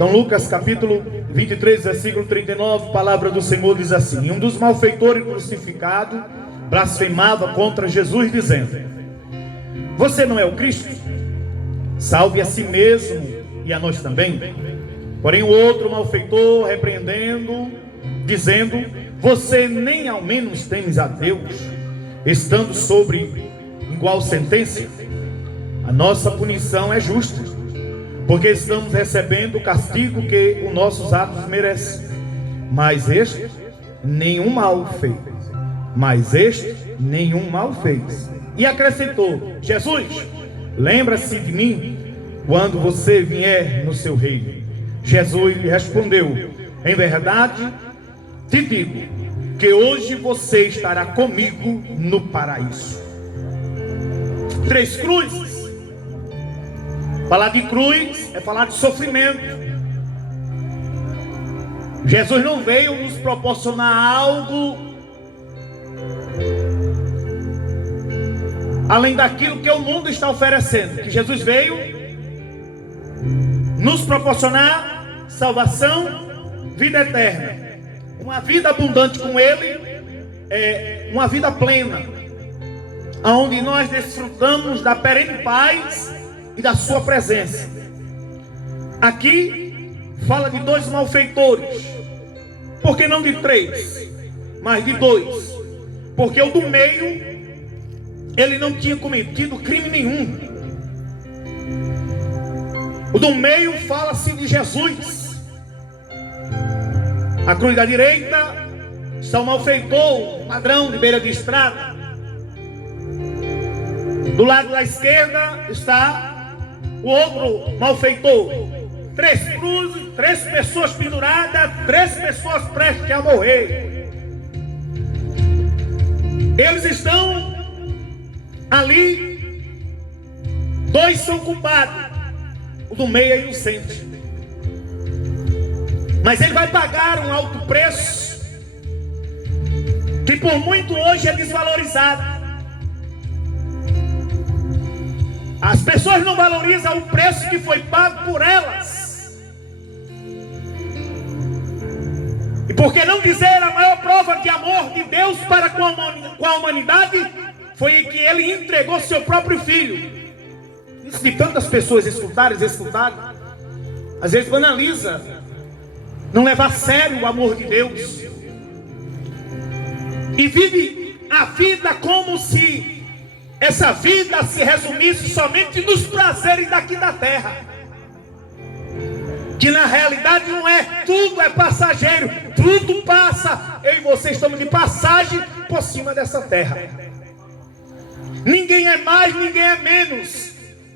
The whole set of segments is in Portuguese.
Então Lucas capítulo 23, versículo 39, palavra do Senhor diz assim: e um dos malfeitores crucificados blasfemava contra Jesus, dizendo: você não é o Cristo? Salve a si mesmo e a nós também. Porém o outro malfeitor repreendendo, dizendo: você nem ao menos temes a Deus, estando sobre igual sentença? A nossa punição é justa, porque estamos recebendo o castigo que os nossos atos merecem. Mas este nenhum mal fez. E acrescentou: Jesus, lembra-se de mim quando você vier no seu reino. Jesus lhe respondeu: em verdade te digo que hoje você estará comigo no paraíso. Três cruzes. Falar de cruz é falar de sofrimento. Jesus não veio nos proporcionar algo além daquilo que o mundo está oferecendo. Que Jesus veio nos proporcionar salvação, vida eterna, uma vida abundante com Ele, uma vida plena, onde nós desfrutamos da perene paz e da sua presença. Aqui fala de dois malfeitores. Por que não de três, mas de dois? Porque o do meio, ele não tinha cometido crime nenhum. O do meio fala-se de Jesus. A cruz da direita está o malfeitor, um ladrão de beira de estrada. Do lado da esquerda está o outro malfeitor. Três cruzes, três pessoas penduradas, três pessoas prestes a morrer. Eles estão ali. Dois são culpados. O do meio é inocente. Mas ele vai pagar um alto preço, que por muito hoje é desvalorizado. As pessoas não valorizam o preço que foi pago por elas. E por que não dizer a maior prova de amor de Deus para com a humanidade foi que Ele entregou seu próprio Filho. Isso de tantas pessoas escutarem, às vezes banaliza, não leva a sério o amor de Deus, e vive a vida como se essa vida se resumisse somente nos prazeres daqui da terra, que na realidade não é. Tudo é passageiro, tudo passa. Eu e você estamos de passagem por cima dessa terra. Ninguém é mais, ninguém é menos.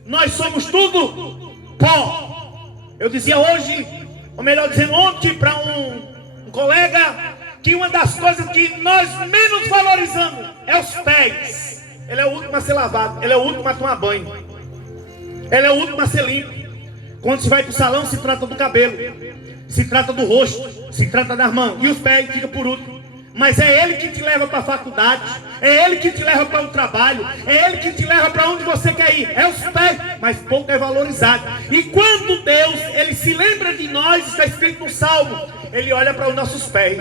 Nós somos tudo pó. Eu dizia hoje, ou melhor dizendo ontem, para um colega, que uma das coisas que nós menos valorizamos é os pés. Ele é o último a ser lavado, ele é o último a tomar banho, ele é o último a ser limpo. Quando se vai para o salão, se trata do cabelo, se trata do rosto, se trata das mãos, e os pés ficam por último. Mas é Ele que te leva para a faculdade, é Ele que te leva para o trabalho, é Ele que te leva para onde você quer ir. É os pés, mas pouco é valorizado. E quando Deus, Ele se lembra de nós, está escrito no Salmo, Ele olha para os nossos pés.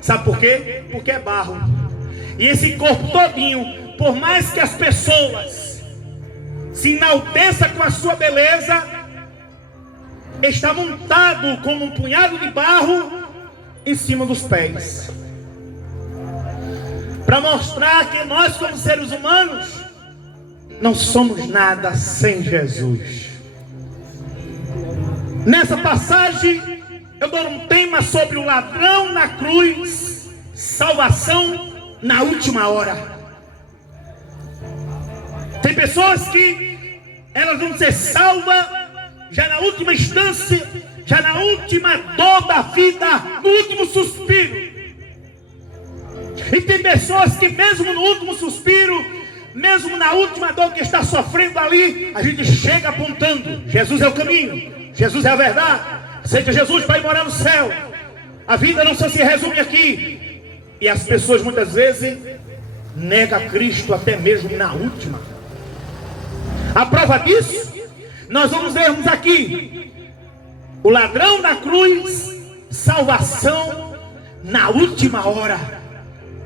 Sabe por quê? Porque é barro. E esse corpo todinho, por mais que as pessoas se enalteçam com a sua beleza, está montado como um punhado de barro em cima dos pés, para mostrar que nós, como seres humanos, não somos nada sem Jesus. Nessa passagem eu dou um tema sobre o ladrão na cruz, salvação na última hora. Tem pessoas que elas vão ser salvas já na última instância, já na última dor da vida, no último suspiro. E tem pessoas que mesmo no último suspiro, mesmo na última dor que está sofrendo ali, a gente chega apontando: Jesus é o caminho, Jesus é a verdade, aceita Jesus para ir morar no céu. A vida não só se resume aqui. E as pessoas muitas vezes negam Cristo até mesmo na última. A prova disso, nós vamos vermos aqui O ladrão da cruz, salvação na última hora.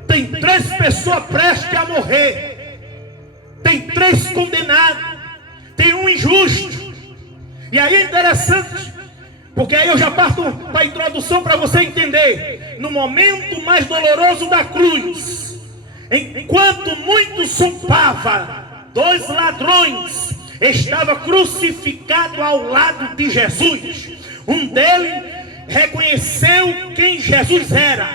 Tem 3 pessoas prestes a morrer. Tem 3 condenados. Tem um injusto. E aí é interessante, porque aí eu já parto para a introdução para você entender. No momento mais doloroso da cruz, enquanto muitos zombavam, 2 ladrões estavam crucificados ao lado de Jesus. Um deles reconheceu quem Jesus era,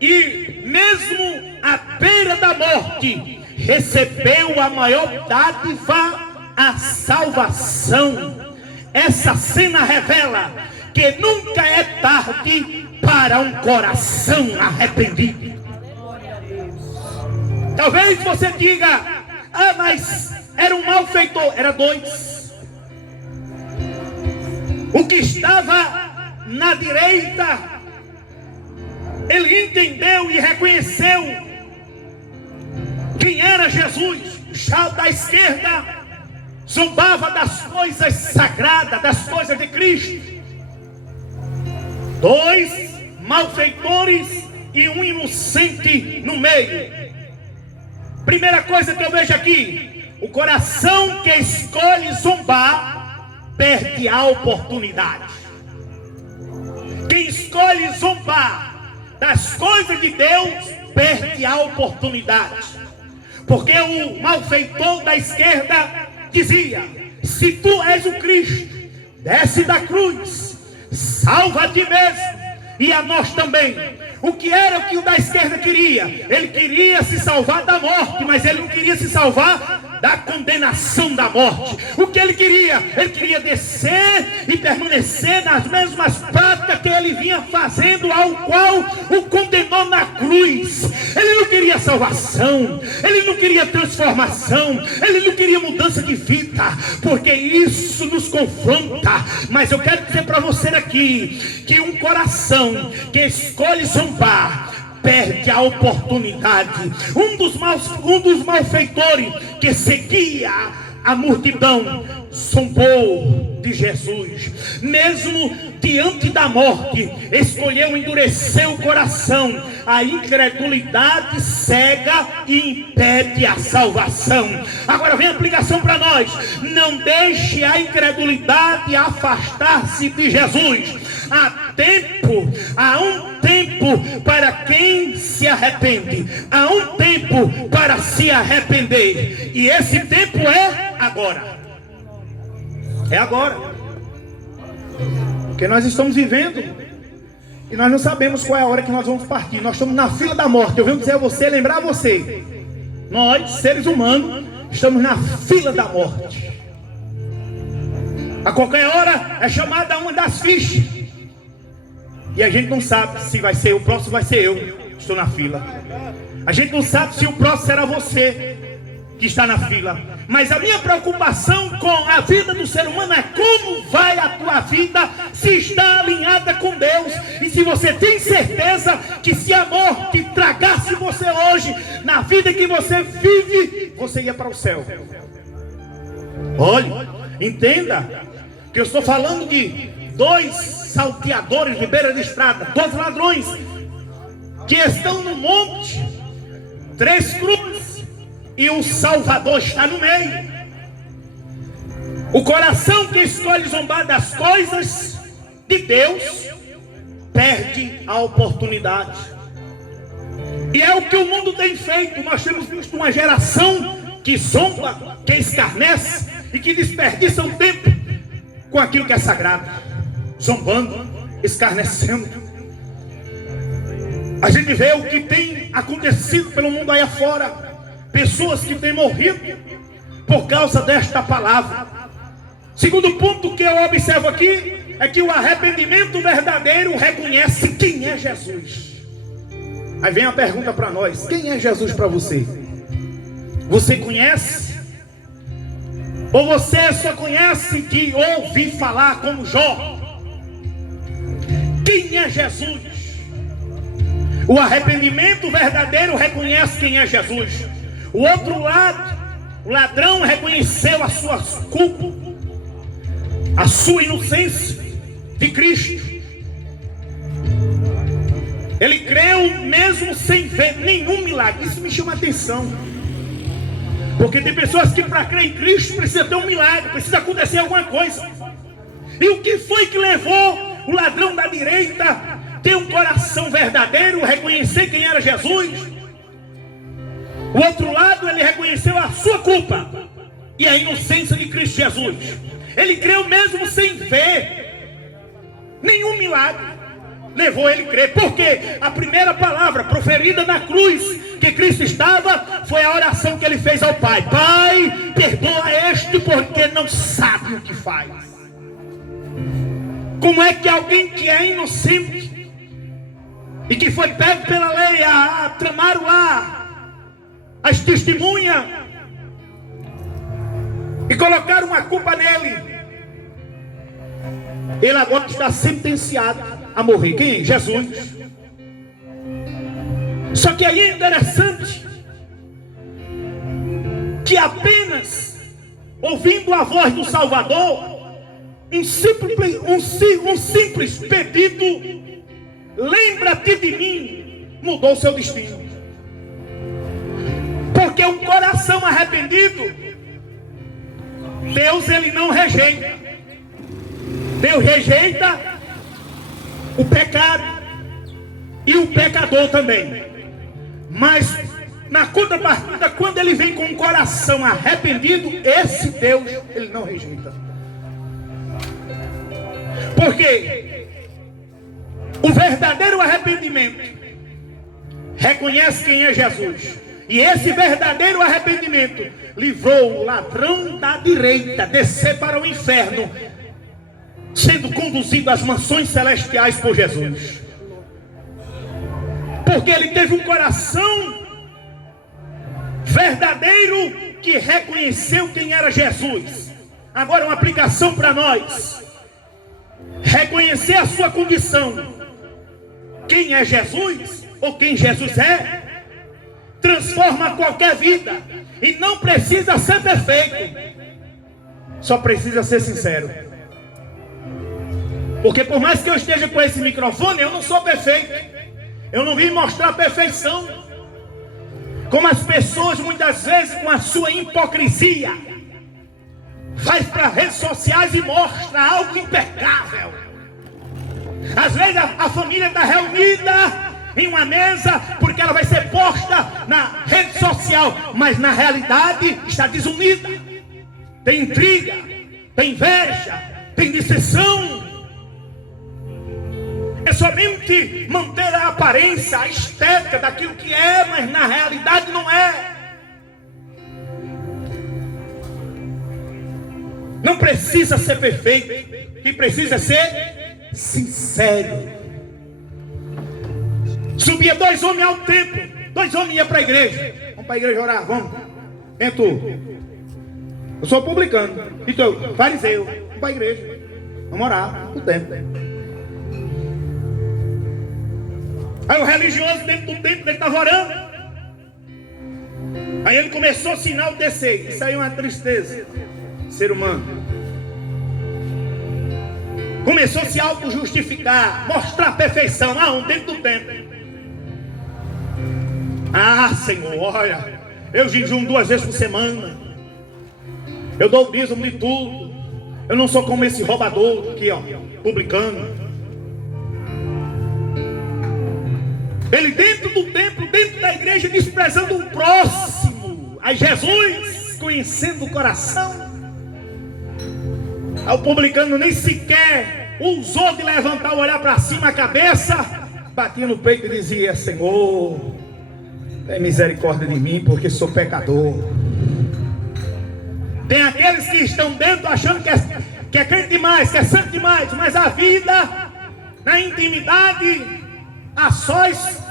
e mesmo à beira da morte, recebeu a maior dádiva, a salvação. Essa cena revela que nunca é tarde para um coração arrependido. Talvez você diga: ah, mas era um malfeitor. Era 2. O que estava na direita, ele entendeu e reconheceu quem era Jesus. Já da esquerda, zombava das coisas sagradas, das coisas de Cristo. 2 malfeitores e um inocente no meio. Primeira coisa que eu vejo aqui: o coração que escolhe zombar perde a oportunidade. Quem escolhe zombar das coisas de Deus perde a oportunidade. Porque o malfeitor da esquerda dizia: se tu és o Cristo, desce da cruz, salva a ti mesmo e a nós também. O que era o que o da esquerda queria? Ele queria se salvar da morte, mas ele não queria se salvar da condenação da morte. O que ele queria? Ele queria descer e permanecer nas mesmas práticas que ele vinha fazendo, ao qual o condenou na cruz. Ele não queria salvação, ele não queria transformação, ele não queria mudança de vida, porque isso nos confronta. Mas eu quero dizer para você aqui, que um coração que escolhe zombar perde a oportunidade. Um dos malfeitores que seguia a multidão zombou de Jesus. Mesmo diante da morte, escolheu endurecer o coração. A incredulidade cega e impede a salvação. Agora vem a aplicação para nós: não deixe a incredulidade afastar-se de Jesus. Há um tempo para quem se arrepende. Há um tempo para se arrepender. E esse tempo é agora. É agora. Porque nós estamos vivendo e nós não sabemos qual é a hora que nós vamos partir. Nós estamos na fila da morte. Eu venho dizer a você, lembrar a você: nós, seres humanos, estamos na fila da morte. A qualquer hora é chamada uma das fichas. E a gente não sabe se vai ser o próximo, vai ser eu. Estou na fila. A gente não sabe se o próximo será você que está na fila. Mas a minha preocupação com a vida do ser humano é como vai a tua vida, se está alinhada com Deus. E se você tem certeza que se a morte tragasse você hoje, na vida que você vive, você ia para o céu. Olhe, entenda que eu estou falando de 2 salteadores de beira de estrada, 2 ladrões que estão no monte, 3 cruzes, e o Salvador está no meio. O coração que escolhe zombar das coisas de Deus perde a oportunidade. E é o que o mundo tem feito. Nós temos visto uma geração que zomba, que escarnece e que desperdiça o tempo com aquilo que é sagrado, zombando, escarnecendo. A gente vê o que tem acontecido pelo mundo aí afora. Pessoas que têm morrido por causa desta palavra. Segundo ponto que eu observo aqui é que o arrependimento verdadeiro reconhece quem é Jesus. Aí vem a pergunta para nós: quem é Jesus para você? Você conhece? Ou você só conhece de ouvir falar como Jó? Quem é Jesus? O arrependimento verdadeiro reconhece quem é Jesus. O outro lado, o ladrão reconheceu as suas culpas, a sua inocência, de Cristo. Ele creu mesmo sem ver nenhum milagre. Isso me chama a atenção. Porque tem pessoas que para crer em Cristo precisa ter um milagre, precisa acontecer alguma coisa. E o que foi que levou o ladrão da direita a ter um coração verdadeiro, reconhecer quem era Jesus? O outro lado, ele reconheceu a sua culpa e a inocência de Cristo Jesus. Ele creu mesmo sem ver nenhum milagre. Levou ele a crer, porque a primeira palavra proferida na cruz que Cristo estava foi a oração que ele fez ao Pai: Pai, perdoa este porque não sabe o que faz. Como é que alguém que é inocente e que foi pego pela lei a tramar lá as testemunhas e colocaram uma culpa nele, ele agora está sentenciado a morrer? Quem? Jesus. Só que aí é interessante que apenas ouvindo a voz do Salvador, um simples pedido, lembra-te de mim, mudou seu destino. Porque um coração arrependido, Deus ele não rejeita. Deus rejeita o pecado e o pecador também. Mas na contrapartida, quando ele vem com um coração arrependido, esse Deus ele não rejeita. Porque o verdadeiro arrependimento reconhece quem é Jesus. E esse verdadeiro arrependimento livrou o ladrão da direita descer para o inferno, sendo conduzido às mansões celestiais por Jesus. Porque ele teve um coração verdadeiro que reconheceu quem era Jesus. Agora uma aplicação para nós: reconhecer a sua condição, quem é Jesus ou quem Jesus é, transforma qualquer vida. E não precisa ser perfeito, só precisa ser sincero. Porque por mais que eu esteja com esse microfone, eu não sou perfeito. Eu não vim mostrar a perfeição. Como as pessoas muitas vezes, com a sua hipocrisia, vai para redes sociais e mostra algo impecável. Às vezes a família está reunida em uma mesa porque ela vai ser posta na rede social, mas na realidade está desunida. Tem intriga, tem inveja, tem dissensão. É somente manter a aparência, a estética daquilo que é, mas na realidade não é. Não precisa ser perfeito, que precisa ser sincero. Subia 2 homens ao templo, 2 homens iam para a igreja. Vamos para a igreja orar, vamos. Vem tu. Eu sou publicano, e tu, fariseu. Vamos para a igreja, vamos orar no templo. Aí o religioso dentro do templo, ele estava orando. Aí ele começou a sinal de descer. Isso aí é uma tristeza, ser humano. Começou a se auto-justificar, mostrar a perfeição. Dentro do templo. Senhor, olha, eu jejum 2 vezes por semana. Eu dou o dízimo de tudo. Eu não sou como esse roubador aqui, publicano. Ele dentro do templo, dentro da igreja, desprezando o próximo. Aí Jesus, conhecendo o coração, o publicano nem sequer ousou de levantar o olhar para cima, a cabeça, batia no peito e dizia: Senhor, tem misericórdia de mim, porque sou pecador. Tem aqueles que estão dentro achando que é crente demais, que é santo demais, mas a vida, na intimidade, a sós,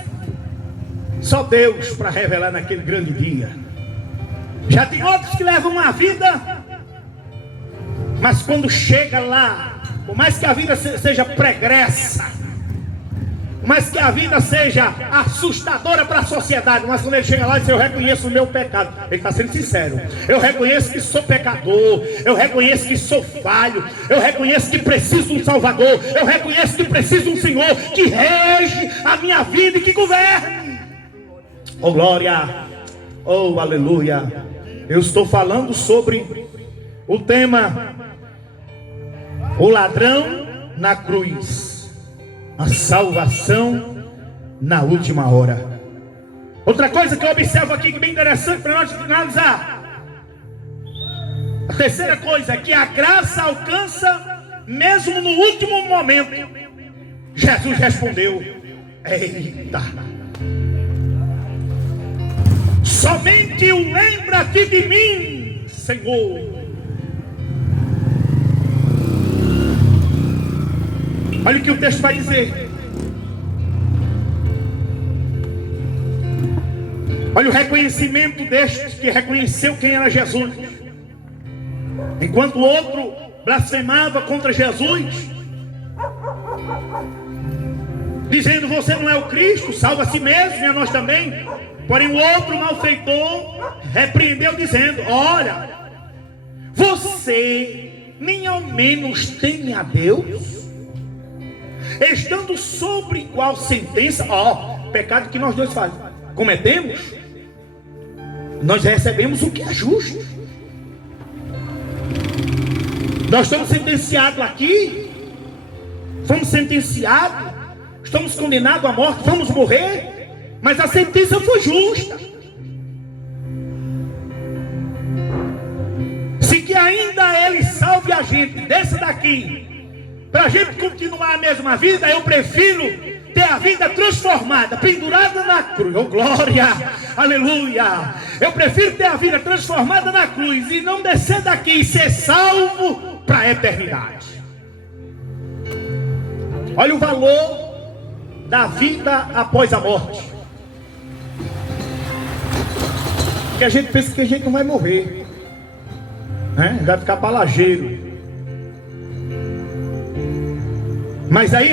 só Deus para revelar naquele grande dia. Já tem outros que levam uma vida, mas quando chega lá, por mais que a vida seja pregressa, mas que a vida seja assustadora para a sociedade. Mas quando ele chega lá e diz: eu reconheço o meu pecado, ele está sendo sincero. Eu reconheço que sou pecador, eu reconheço que sou falho, eu reconheço que preciso de um Salvador, eu reconheço que preciso de um Senhor que rege a minha vida e que governe. Oh glória, oh aleluia. Eu estou falando sobre o tema: o ladrão na cruz, a salvação na última hora. Outra coisa que eu observo aqui que é bem interessante para nós finalizar. A terceira coisa é que a graça alcança mesmo no último momento. Jesus respondeu: eita, somente lembra-te de mim, Senhor. Olha o que o texto vai dizer. Olha o reconhecimento deste que reconheceu quem era Jesus. Enquanto o outro blasfemava contra Jesus, dizendo: você não é o Cristo, salva a si mesmo e a nós também. Porém o outro malfeitor repreendeu dizendo: olha, você nem ao menos teme a Deus, estando sobre igual sentença. Pecado que nós dois cometemos, nós recebemos o que é justo. Nós estamos sentenciados aqui, fomos sentenciados, estamos condenados à morte, vamos morrer, mas a sentença foi justa. Se que ainda Ele salve a gente, desça daqui, para a gente continuar a mesma vida, eu prefiro ter a vida transformada, pendurada na cruz. Oh glória, aleluia. Eu prefiro ter a vida transformada na cruz e não descer daqui e ser salvo para a eternidade. Olha o valor da vida após a morte. Porque a gente pensa que a gente não vai morrer, né? Vai ficar balageiro. Mas aí,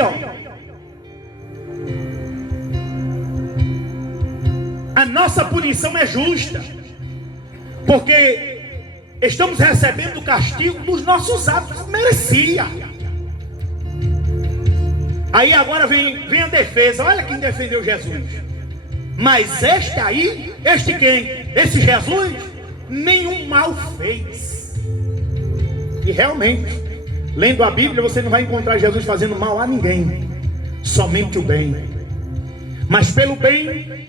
a nossa punição é justa, porque estamos recebendo o castigo dos nossos atos. Merecia. Aí agora vem a defesa. Olha quem defendeu Jesus. Mas este quem? Esse Jesus nenhum mal fez. E realmente, lendo a Bíblia, você não vai encontrar Jesus fazendo mal a ninguém, somente o bem. Mas pelo bem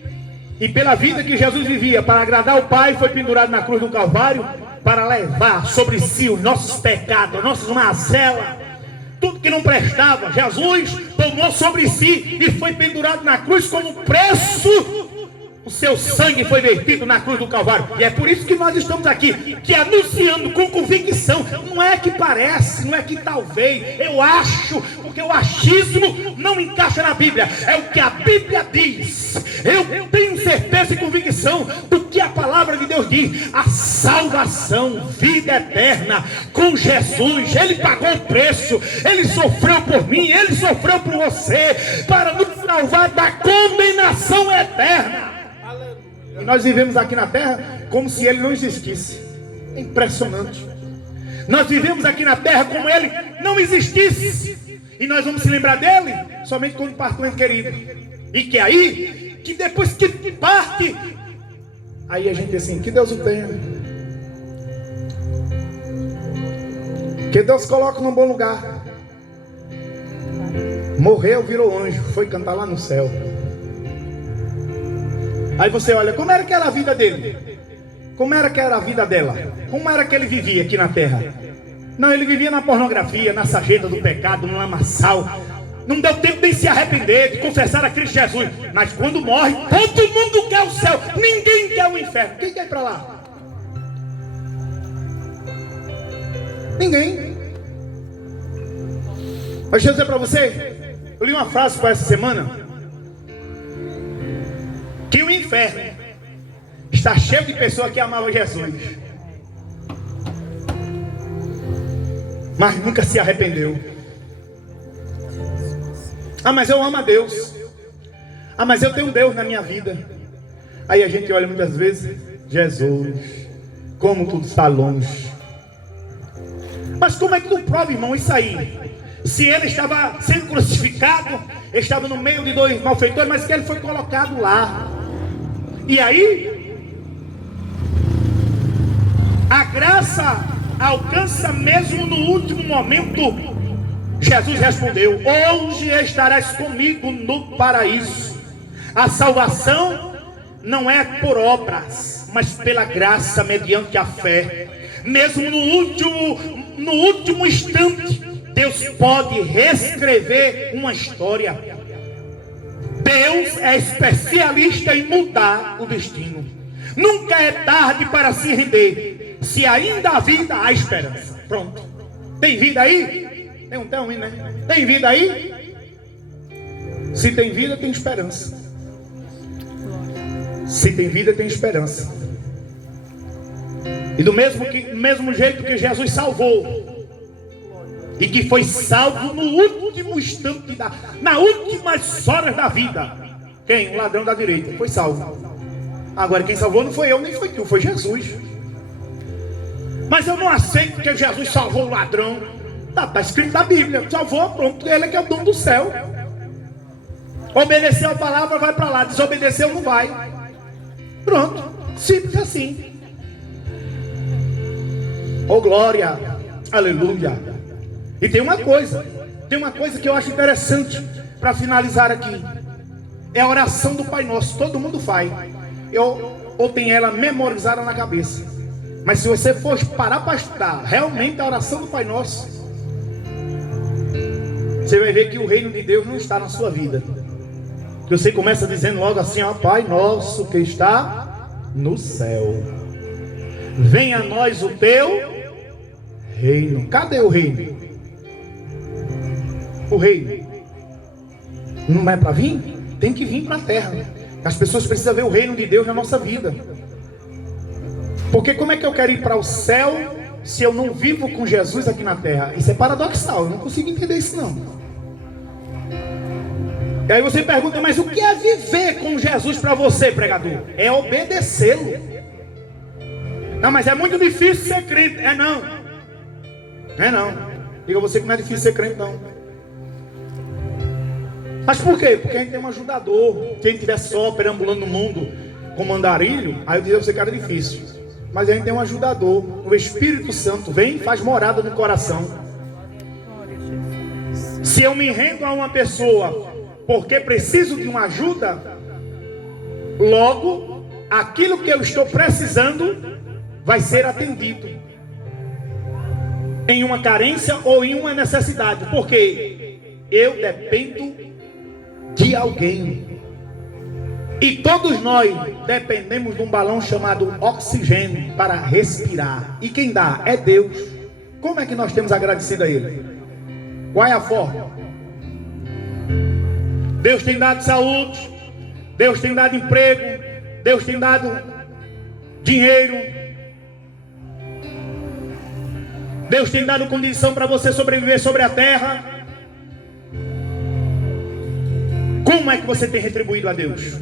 e pela vida que Jesus vivia para agradar o Pai, foi pendurado na cruz do Calvário para levar sobre si os nossos pecados, nossas mazelas, tudo que não prestava. Jesus tomou sobre si e foi pendurado na cruz como preço. O seu sangue foi vertido na cruz do Calvário. E é por isso que nós estamos aqui, que anunciando com convicção. Não é que parece, não é que talvez, eu acho, porque o achismo não encaixa na Bíblia. É o que a Bíblia diz. Eu tenho certeza e convicção do que a palavra de Deus diz. A salvação, vida eterna com Jesus. Ele pagou o preço, Ele sofreu por mim, Ele sofreu por você, para nos salvar da condenação eterna. E nós vivemos aqui na terra como se Ele não existisse. É impressionante. Nós vivemos aqui na terra como Ele não existisse. E nós vamos se lembrar dele somente quando parte um ente querido. E que aí, que depois que parte, aí a gente diz assim: que Deus o tenha, que Deus coloque num bom lugar. Morreu, virou anjo, foi cantar lá no céu. Aí você olha, como era que era a vida dele? Como era que era a vida dela? Como era que ele vivia aqui na terra? Não, ele vivia na pornografia, na sarjeta do pecado, no lamaçal. Não deu tempo de se arrepender, de confessar a Cristo Jesus. Mas quando morre, todo mundo quer o céu, ninguém quer o inferno. Quem quer ir para lá? Ninguém. Mas deixa eu dizer para você, eu li uma frase para essa semana, que o inferno está cheio de pessoas que amavam Jesus, mas nunca se arrependeu. Ah, mas eu amo a Deus. Ah, mas eu tenho um Deus na minha vida. Aí a gente olha muitas vezes, Jesus, como tudo está longe. Mas como é que tu prova, irmão, isso aí? Se ele estava sendo crucificado, ele estava no meio de dois malfeitores, mas que ele foi colocado lá. E aí, a graça alcança mesmo no último momento. Jesus respondeu: hoje estarás comigo no paraíso. A salvação não é por obras, mas pela graça mediante a fé. Mesmo no último instante, Deus pode reescrever uma história. Deus é especialista em mudar o destino. Nunca é tarde para se render. Se ainda há vida, há esperança. Pronto. Tem vida aí? Tem, né? Tem vida aí? Se tem vida, tem esperança. Se tem vida, tem esperança. E do mesmo jeito que Jesus salvou, e que foi salvo no último instante, nas últimas horas da vida. Quem? O ladrão da direita foi salvo. Agora quem salvou não foi eu, nem foi tu, foi Jesus. Mas eu não aceito que Jesus salvou o ladrão. Está escrito na Bíblia, salvou, pronto, ele é que é o dono do céu. Obedeceu a palavra, vai para lá. Desobedeceu, não vai. Pronto, simples assim. Oh glória, aleluia. E tem uma coisa que eu acho interessante para finalizar aqui. É a oração do Pai Nosso. Todo mundo faz. Ou tem ela memorizada na cabeça. Mas se você for parar para estudar realmente a oração do Pai Nosso, você vai ver que o reino de Deus não está na sua vida. Que você começa dizendo logo assim: ó, Pai Nosso que está no céu, venha a nós o teu reino. Cadê o reino? O reino não é para vir? Tem que vir para a terra. As pessoas precisam ver o reino de Deus na nossa vida. Porque como é que eu quero ir para o céu se eu não vivo com Jesus aqui na terra? Isso é paradoxal, eu não consigo entender isso não. E aí você pergunta: mas o que é viver com Jesus para você, pregador? É obedecê-lo. Não, mas é muito difícil ser crente. É não. Diga você que não é difícil ser crente não. Mas por quê? Porque a gente tem um ajudador. Quem estiver só perambulando no mundo como andarilho, aí eu diria a você que era difícil. Mas a gente tem um ajudador. O Espírito Santo vem e faz morada no coração. Se eu me rendo a uma pessoa porque preciso de uma ajuda, logo aquilo que eu estou precisando vai ser atendido em uma carência ou em uma necessidade. Porque eu dependo de alguém. E todos nós dependemos de um balão chamado oxigênio para respirar. E quem dá é Deus. Como é que nós temos agradecido a Ele? Qual é a forma? Deus tem dado saúde, Deus tem dado emprego, Deus tem dado dinheiro, Deus tem dado condição para você sobreviver sobre a terra. Como é que você tem retribuído a Deus?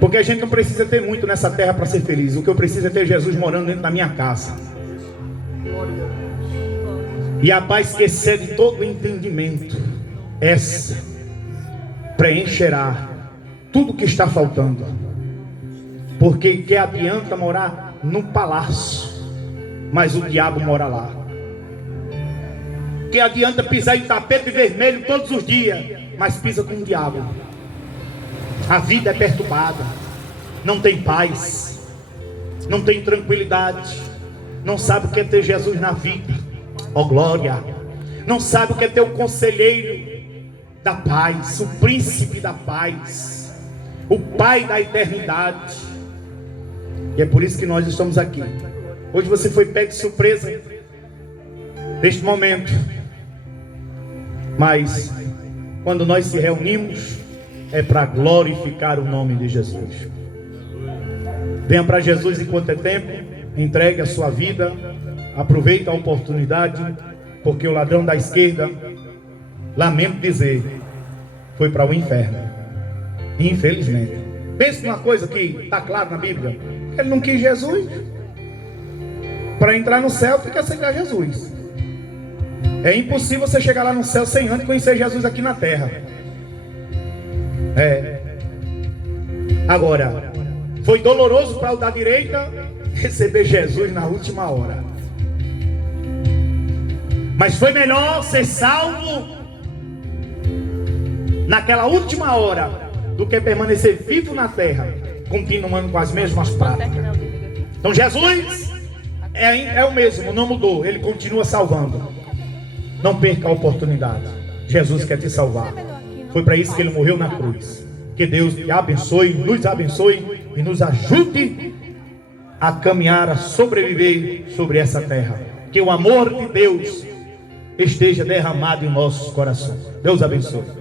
Porque a gente não precisa ter muito nessa terra para ser feliz. O que eu preciso é ter Jesus morando dentro da minha casa. E a paz que excede todo o entendimento, essa preencherá tudo que está faltando. Porque que adianta morar num palácio, mas o diabo mora lá. Que adianta pisar em tapete vermelho todos os dias, mas pisa com o diabo. A vida é perturbada, não tem paz, não tem tranquilidade, não sabe o que é ter Jesus na vida. Oh glória! Não sabe o que é ter o conselheiro da paz, o príncipe da paz, o pai da eternidade. E é por isso que nós estamos aqui. Hoje você foi pego de surpresa neste momento, mas quando nós se reunimos é para glorificar o nome de Jesus. Venha para Jesus enquanto é tempo, entregue a sua vida, aproveite a oportunidade, porque o ladrão da esquerda lamento dizer, foi para o inferno. Infelizmente. Pense numa coisa que está claro na Bíblia. Ele não quis Jesus. Para entrar no céu tem que aceitar Jesus. É impossível você chegar lá no céu sem antes conhecer Jesus aqui na terra. Agora, foi doloroso para o da direita receber Jesus na última hora. Mas foi melhor ser salvo naquela última hora do que permanecer vivo na terra, continuando com as mesmas práticas. Então Jesus é o mesmo, não mudou. Ele continua salvando. Não perca a oportunidade. Jesus quer te salvar. Foi para isso que ele morreu na cruz. Que Deus te abençoe, nos abençoe e nos ajude a caminhar, a sobreviver sobre essa terra. Que o amor de Deus esteja derramado em nossos corações. Deus abençoe.